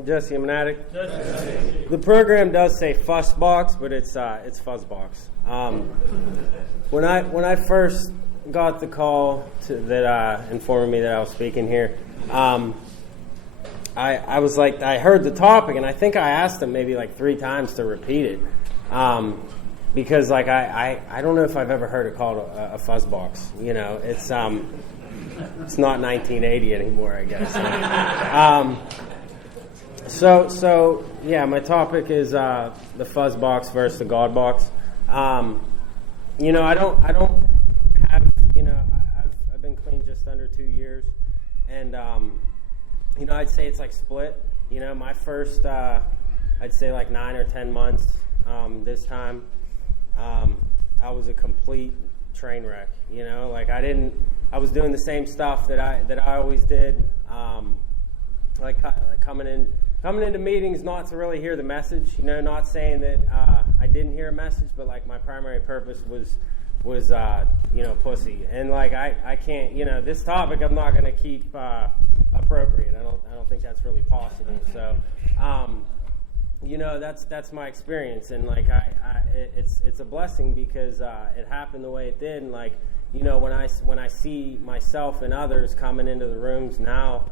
I'm Jesse. I'm an addict. The program does say Fuzz Box, but it's Fuzz Box. When I first got the call that informing me that I was speaking here, I was like, I heard the topic, and I think I asked him maybe like 3 times to repeat it, because like I don't know if I've ever heard it called a Fuzz Box. You know, it's not 1980 anymore, I guess. So yeah, my topic is the Fuzz Box versus the God Box. You know, I don't have, you know, I've been clean just under 2 years, and you know, I'd say it's like split. You know, my first, I'd say like 9 or 10 months. This time, I was a complete train wreck. You know, like I was doing the same stuff that I always did. Like coming into meetings, not to really hear the message. You know, not saying that I didn't hear a message, but like my primary purpose was you know, pussy. And like I can't, you know, this topic I'm not going to keep appropriate. I don't think that's really possible. So, you know, that's my experience, and like it's a blessing because it happened the way it did. And like, you know, when I see myself and others coming into the rooms now,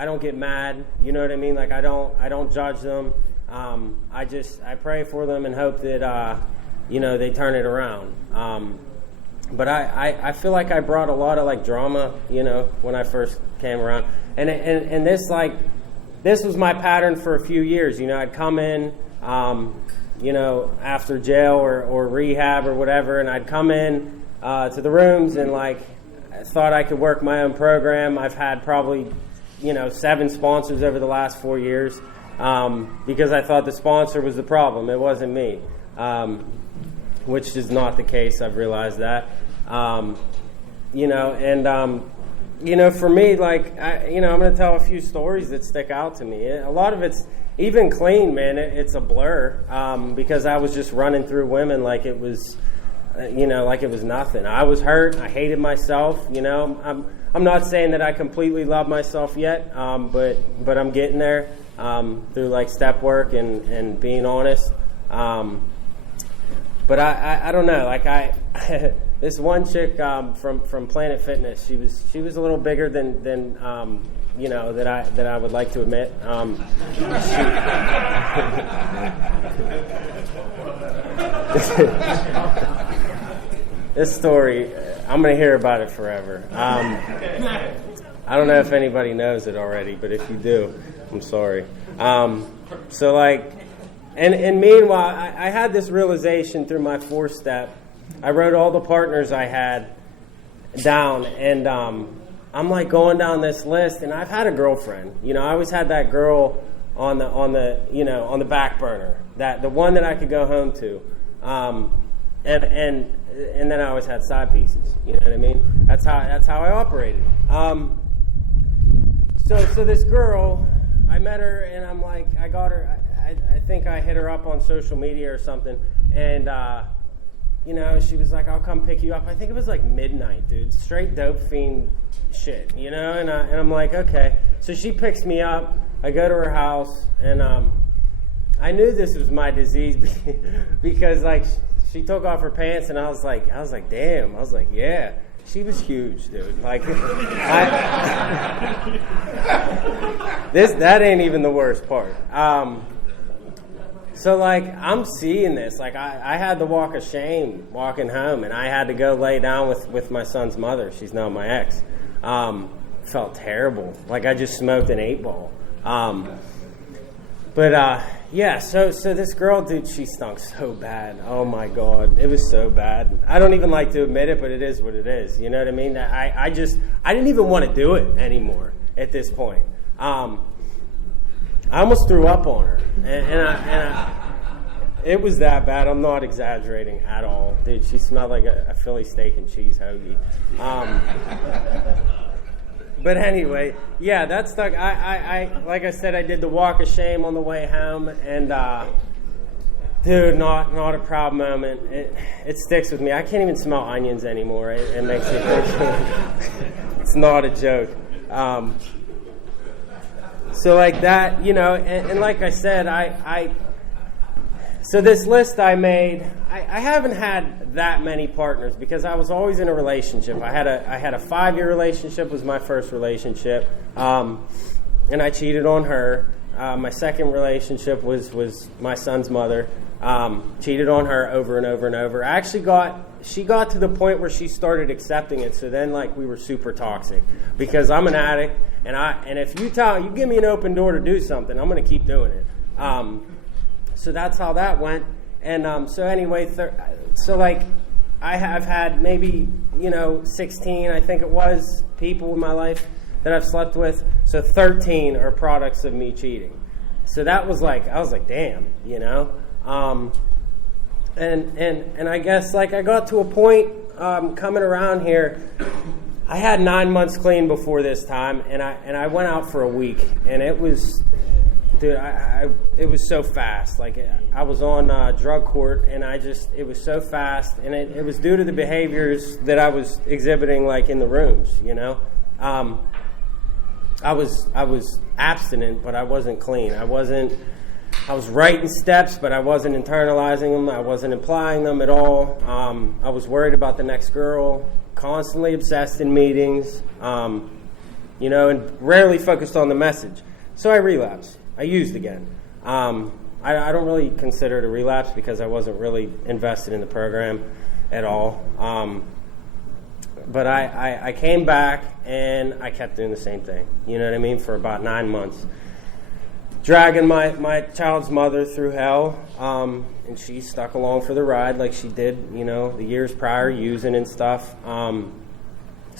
I don't get mad. You know what I mean? Like I don't judge them. I pray for them and hope that you know, they turn it around. But I feel like I brought a lot of like drama, you know, when I first came around, and this was my pattern for a few years. You know, I'd come in, you know, after jail or rehab or whatever, and I'd come in to the rooms and like I thought I could work my own program. I've had probably, you know, 7 sponsors over the last 4 years because I thought the sponsor was the problem. It wasn't me. Which is not the case. I've realized that. You know, and you know, for me, like, you know, I'm going to tell a few stories that stick out to me. A lot of it's even clean, man. It's a blur because I was just running through women like it was, you know, like it was nothing. I was hurt. I hated myself. You know, I'm not saying that I completely love myself yet, but I'm getting there through like step work and being honest. But I don't know, like this one chick from Planet Fitness, she was a little bigger than you know, that I would like to admit. This story, I'm gonna hear about it forever. I don't know if anybody knows it already, but if you do, I'm sorry. So like. And meanwhile, I had this realization through my 4-step. I wrote all the partners I had down, and I'm like going down this list. And I've had a girlfriend. You know, I always had that girl on the you know, on the back burner, that the one that I could go home to, and then I always had side pieces. You know what I mean? That's how I operated. So this girl, I met her, and I'm like, I got her. I think I hit her up on social media or something, and you know, she was like, "I'll come pick you up." I think it was like midnight, dude. Straight dope fiend shit, you know. And I'm like, okay. So she picks me up. I go to her house, and I knew this was my disease because like she took off her pants, and I was like, damn. I was like, yeah. She was huge, dude. Like, that ain't even the worst part. So, like, I'm seeing this. Like, I had the walk of shame walking home, and I had to go lay down with my son's mother. She's now my ex. Felt terrible. Like, I just smoked an 8-ball. Yeah, so this girl, dude, she stunk so bad. Oh, my God. It was so bad. I don't even like to admit it, but it is what it is. You know what I mean? I didn't even want to do it anymore at this point. I almost threw up on her, and it was that bad. I'm not exaggerating at all, dude. She smelled like a Philly steak and cheese hoagie. But anyway, yeah, that stuck. I like I said, I did the walk of shame on the way home, and dude, not a proud moment. It sticks with me. I can't even smell onions anymore. It makes me think it's not a joke. So like that, and like I said, so this list I made, I haven't had that many partners because I was always in a relationship. I had a 5-year relationship, was my first relationship, and I cheated on her. My second relationship was my son's mother. Cheated on her over and over and over. She got to the point where she started accepting it. So then, like, we were super toxic because I'm an addict, and if you give me an open door to do something, I'm going to keep doing it. So that's how that went. And so anyway, so like I have had maybe 16, I think it was, people in my life that I've slept with. So 13 are products of me cheating. So that was like, I was like, damn, And I guess like I got to a point coming around here. I had 9 months clean before this time, and I went out for a week, and it was, dude, it was so fast. Like I was on drug court, and it was so fast, and it was due to the behaviors that I was exhibiting, like in the rooms. I was abstinent, but I wasn't clean. I was writing steps, but I wasn't internalizing them. I wasn't applying them at all. I was worried about the next girl, constantly obsessed in meetings, and rarely focused on the message. So I relapsed. I used again. I don't really consider it a relapse because I wasn't really invested in the program at all. But I came back and I kept doing the same thing, for about 9 months. Dragging my child's mother through hell, and she stuck along for the ride like she did, the years prior, using and stuff. So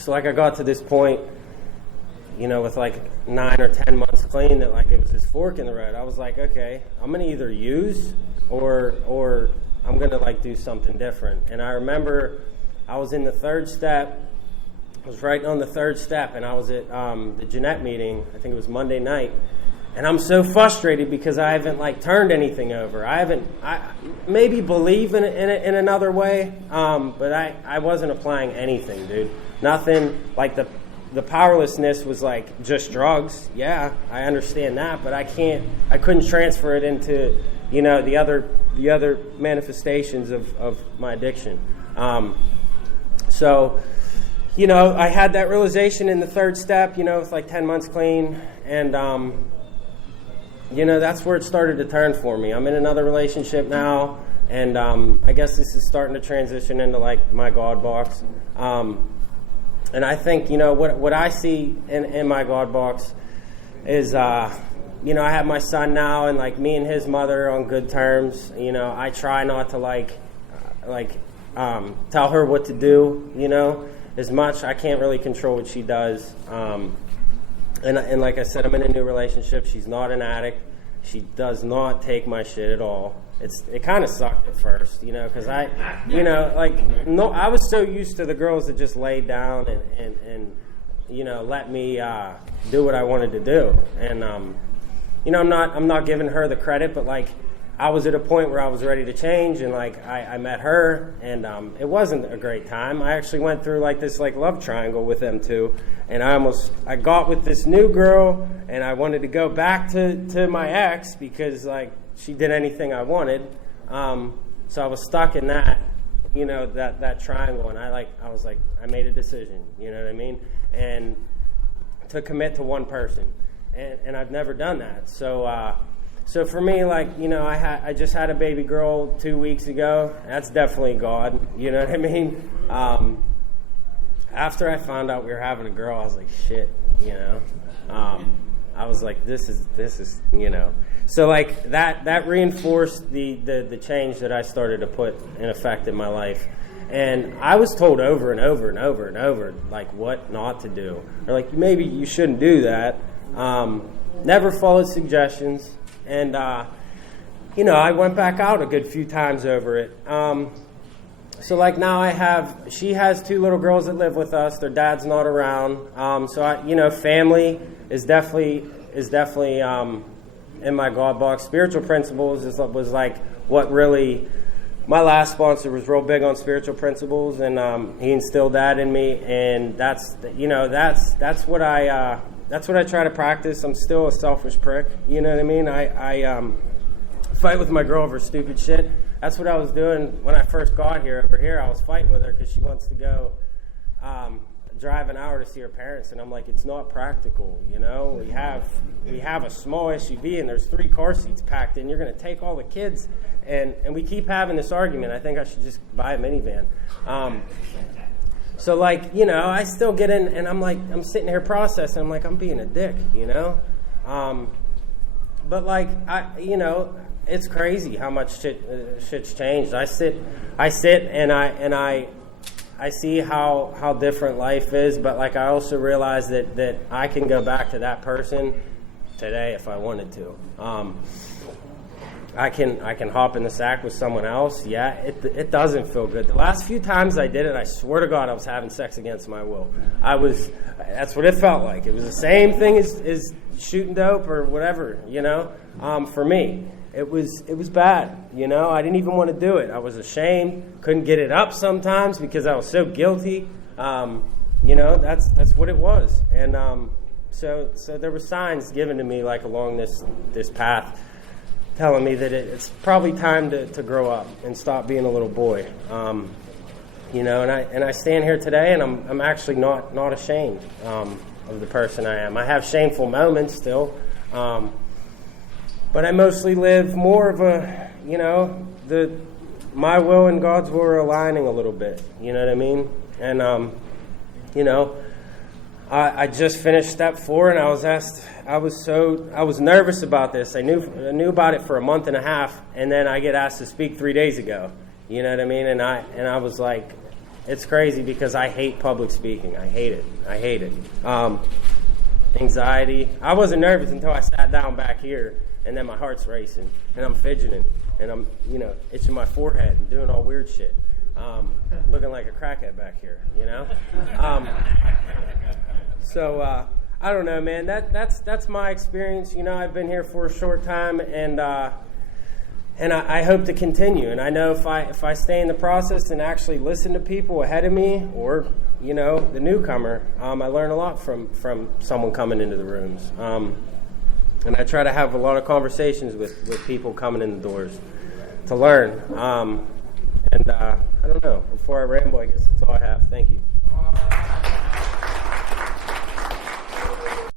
like I got to this point, with like 9 or 10 months clean, that like it was this fork in the road. I was like, okay, I'm gonna either use or I'm gonna like do something different. And I remember I was in the third step. I was right on the third step, and I was at the Jeanette meeting. I think it was Monday night. And I'm so frustrated because I haven't like turned anything over. I maybe believe in another way, but I wasn't applying anything, dude. Nothing. Like the powerlessness was like just drugs. Yeah, I understand that, but I couldn't transfer it into the other manifestations of my addiction. So I had that realization in the third step. It's like 10 months clean, and that's where it started to turn for me. I'm in another relationship now, and I guess this is starting to transition into like my God box. And I think, what I see in my God box is, I have my son now, and like me and his mother are on good terms. I try not to tell her what to do, as much. I can't really control what she does. And like I said, I'm in a new relationship. She's not an addict. She does not take my shit at all. It kind of sucked at first, because I was so used to the girls that just laid down and let me do what I wanted to do. And I'm not giving her the credit, but like I was at a point where I was ready to change, and like I met her, and it wasn't a great time. I actually went through like this like love triangle with them two, and I got with this new girl, and I wanted to go back to my ex because like she did anything I wanted. So I was stuck in that, that triangle, and I was like, I made a decision, and to commit to one person, and I've never done that. So for me, like, I just had a baby girl 2 weeks ago. That's definitely God. You know what I mean? After I found out we were having a girl, I was like, shit, I was like, this is. So like that reinforced the change that I started to put in effect in my life. And I was told over and over and over and over, like, what not to do. Or like, maybe you shouldn't do that. Never followed suggestions. And, I went back out a good few times over it. So like now she has 2 little girls that live with us. Their dad's not around. So family is definitely in my God box. Spiritual principles was like what really, my last sponsor was real big on spiritual principles, and he instilled that in me. And that's what that's what I try to practice. I'm still a selfish prick. You know what I mean? I fight with my girl over stupid shit. That's what I was doing when I first got here. Over here, I was fighting with her because she wants to go drive an hour to see her parents, and I'm like, it's not practical. You know, we have a small SUV, and there's 3 car seats packed in. You're going to take all the kids, and we keep having this argument. I think I should just buy a minivan. So, like, you know, I still get in, and I'm like, I'm sitting here processing. I'm like, I'm being a dick, you know? But, like, you know, it's crazy how much shit's changed. I sit and I see how different life is, but, like, I also realize that I can go back to that person today if I wanted to. I can hop in the sack with someone else. Yeah, it doesn't feel good. The last few times I did it, I swear to God, I was having sex against my will. That's what it felt like. It was the same thing as shooting dope or whatever, you know. For me, it was bad, you know. I didn't even want to do it. I was ashamed. Couldn't get it up sometimes because I was so guilty. You know, that's what it was. And so there were signs given to me, like, along this path, telling me that it's probably time to grow up and stop being a little boy. You know, and I stand here today, and I'm actually not ashamed of the person I am. I have shameful moments still, but I mostly live more of a, you know, my will and God's will are aligning a little bit. You know what I mean? And you know, I just finished step 4, and I was nervous about this. I knew about it for a month and a half, and then I get asked to speak 3 days ago. You know what I mean? And I was like, it's crazy because I hate public speaking. I hate it. Anxiety. I wasn't nervous until I sat down back here, and then my heart's racing, and I'm fidgeting, and I'm, you know, itching my forehead and doing all weird shit. Looking like a crackhead back here, you know? So I don't know, man. That's my experience. You know, I've been here for a short time, and I hope to continue. And I know if I stay in the process and actually listen to people ahead of me, or, you know, the newcomer, I learn a lot from someone coming into the rooms. And I try to have a lot of conversations with people coming in the doors to learn. And I don't know. Before I ramble, I guess that's all I have. Thank you.